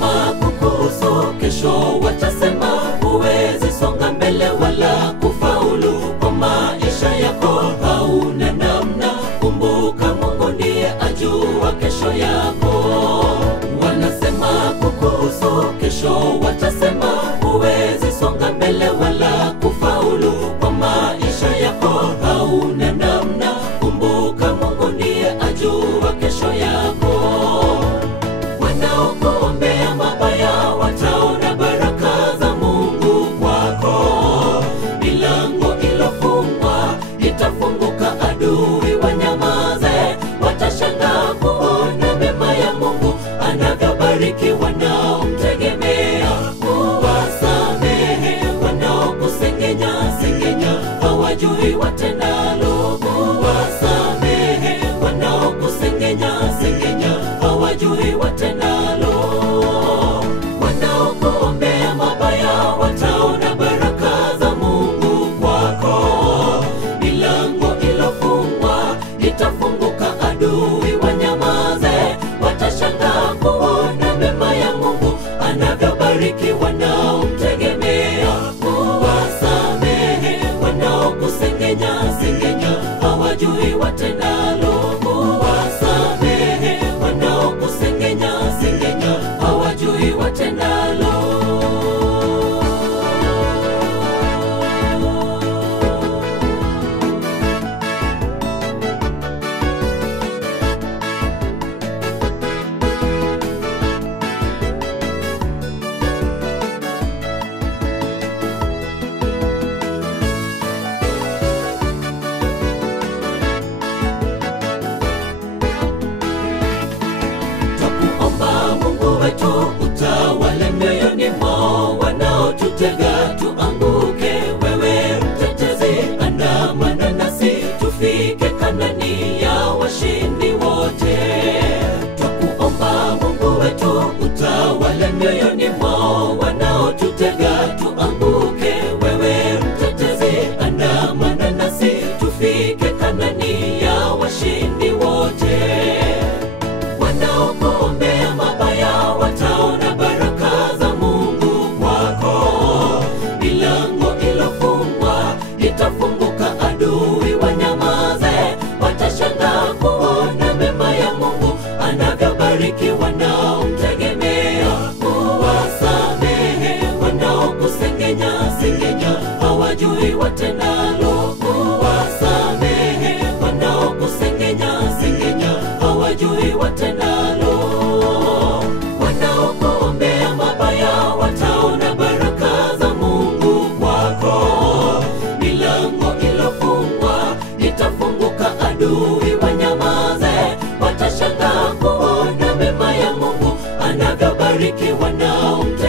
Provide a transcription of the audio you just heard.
Wanasema kukuhusu kesho, watasema huwezi songa mbele wala kufaulu kwa maisha yako, hauna namna. Kumbuka Mungu ndiye ajua kesho yako. Wanasema kukuhusu kesho, watasema huwezi songa mbele wala kufaulu kwa maisha yako, hauna namna. Kumbuka Mungu ndiye ajua kesho yako. Wanaokuombea mabaya wataona baraka za Mungu kwako. Milango ilofungwa itafunguka, adui wanyamaze. Watashangaa kuona mema ya Mungu anavyobariki wanaomtegemea. Kuwasamehe wanaokusengenya sengenya, hawajui watendalo. Kuwasamehe wanaokusengenya sengenya, hawajui watendalo. Wanaokuombea mabaya wataona baraka za Mungu kwako. Milango ilofungwa itafunguka, adui wanyamaze. Watashangaa kuona mema ya Mungu anavyobariki wanaomtegemea. Kuwasamehe wanaokusengenya sengenya, hawajui watendalo. Kuwasamehe wanaokusengenya sengenya, hawajui watendalo. Twakuomba Mungu wetu, utawale mioyoni mwao wanaotutega tuanguke. Wewe mtetezi, andamana nasi tufike Kanaani ya washindi wote. Twakuomba Mungu wetu, utawale mioyoni mwao wanaotutega tuanguke. Wewe mtetezi, andamana nasi tufike Kanaani ya washindi wote. Wanaokuombea mabaya wataona baraka za Mungu kwako. Milango ilofungwa itafunguka, adui wanyamaze. Watashangaa kuona mema ya Mungu anavyobariki wanaomtegemea. Kuwasamehe wanaokusengenya sengenya, hawajui watendalo. Kuwasamehe wanaokusengenya sengenya, hawajui watendalo. Wanaokuombea mabaya wataona baraka za Mungu kwako. Milango ilofungwa itafunguka, adui wanyamaze. Watashangaa kuona mema ya Mungu anavyobariki wanaomtegemea.